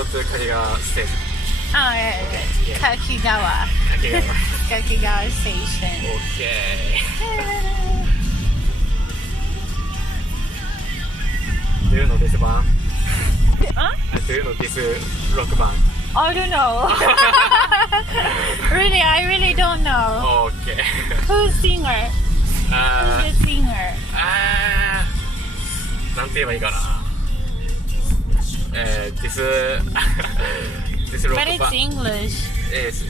go to Kakigawa station. Oh, yeah. Kakigawa. Kakigawa. Kakigawa station. Okay. Do you know this band? Huh? Do you know this rock band? I don't know. Really, I really don't know. Okay. Who's singer? Who's the singer? なんて言えばいいかな。this rock But it's band English. is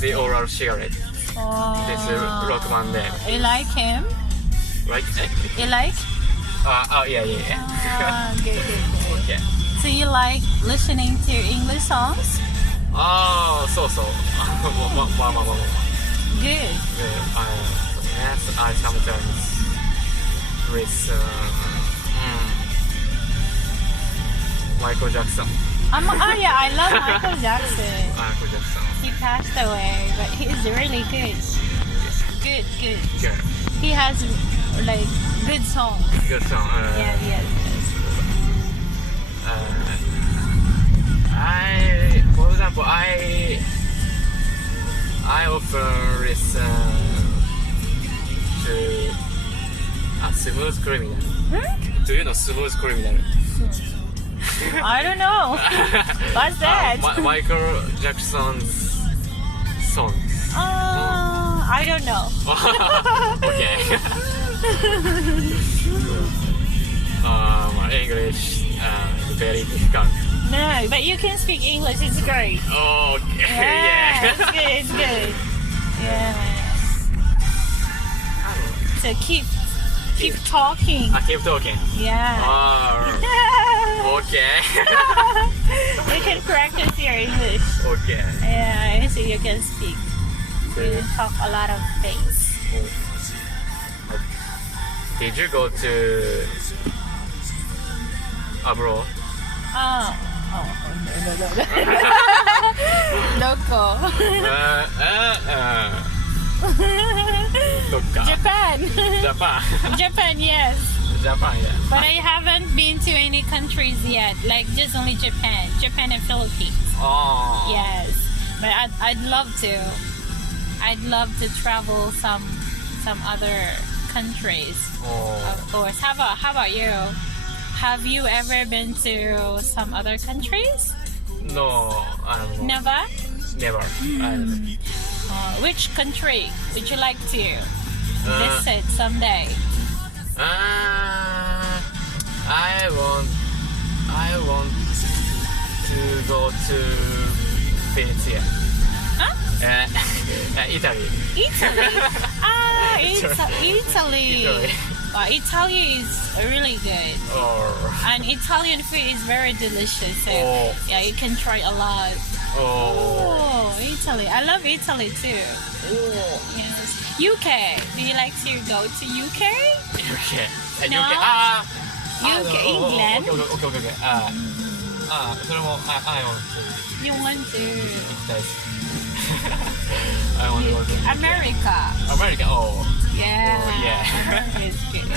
the oral cigarette. Oh. This rock band name. You like him? Right? You like? Yeah. Good. Okay. So you like listening to English songs? So.まあ。Good. Yes, I sometimes listen. Michael Jackson. Yeah, I love Michael Jackson. Michael Jackson. He passed away, but he's really good. Good. Good. He has like good songs. Good song. Yes. For example, I often listen to Smooth Criminal. Do you know Smooth Criminal? I don't know. What's that? Michael Jackson's songs. I don't know. Okay. English very difficult. No, but you can speak English. It's great. Okay. Yeah, it's good. Yeah. So keep talking. Keep talking. Yeah. Okay. You can practice your English. Okay. Yeah, so you can speak. You can talk a lot of things. Did you go to abroad? No. Loco. どっか Japan. Japan, yes. yeah. But I haven't been to any countries yet. Like just only Japan and Philippines. Oh. Yes, but I'd love to. I'd love to travel some other countries. Of course. How about you? Have you ever been to some other countries? No, Never. never. Which country would you like to visit someday? I want to go to Venezia. Huh? Italy. Italy. Italy is really good. And Italian food is very delicious. So yeah, you can try a lot. Italy. I love Italy too. Yes. UK. Do you like to go to UK? UK. No? UK, England. Okay. それも I want to. You want to? I want to go to America. America. Yeah. Yeah. America is good.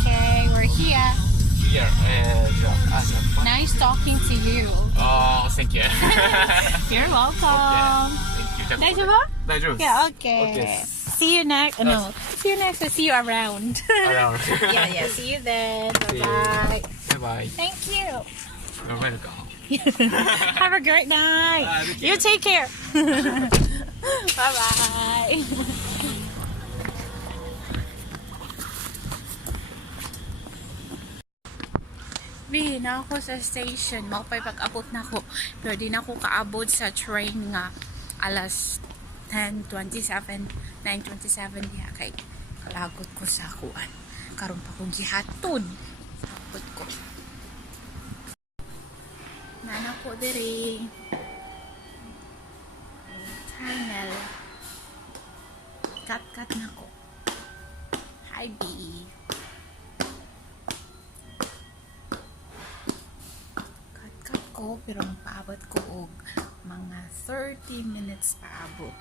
Okay, we're here. Nice talking to you. Thank you. You're welcome. Thank you. 大丈夫? 大丈夫 Yeah, okay. See you next. No, see you next. See you around. Around. Yeah. See you then. Bye. Bye. Thank you. You're welcome. Have a great night. You take care. Bye. Na ako sa station. Maupay pag-abot na ako. Pero di na ako kaabot sa train nga alas 10:27, 9:27 diha kay kalagot ko sa kuan. Karon pa ko gihatod. Abot ko. Nana ko diri. Tunnel. Kat na ko. Hi, B. Kat ko, pero magpaabot ko og mga 30 minutes paabot.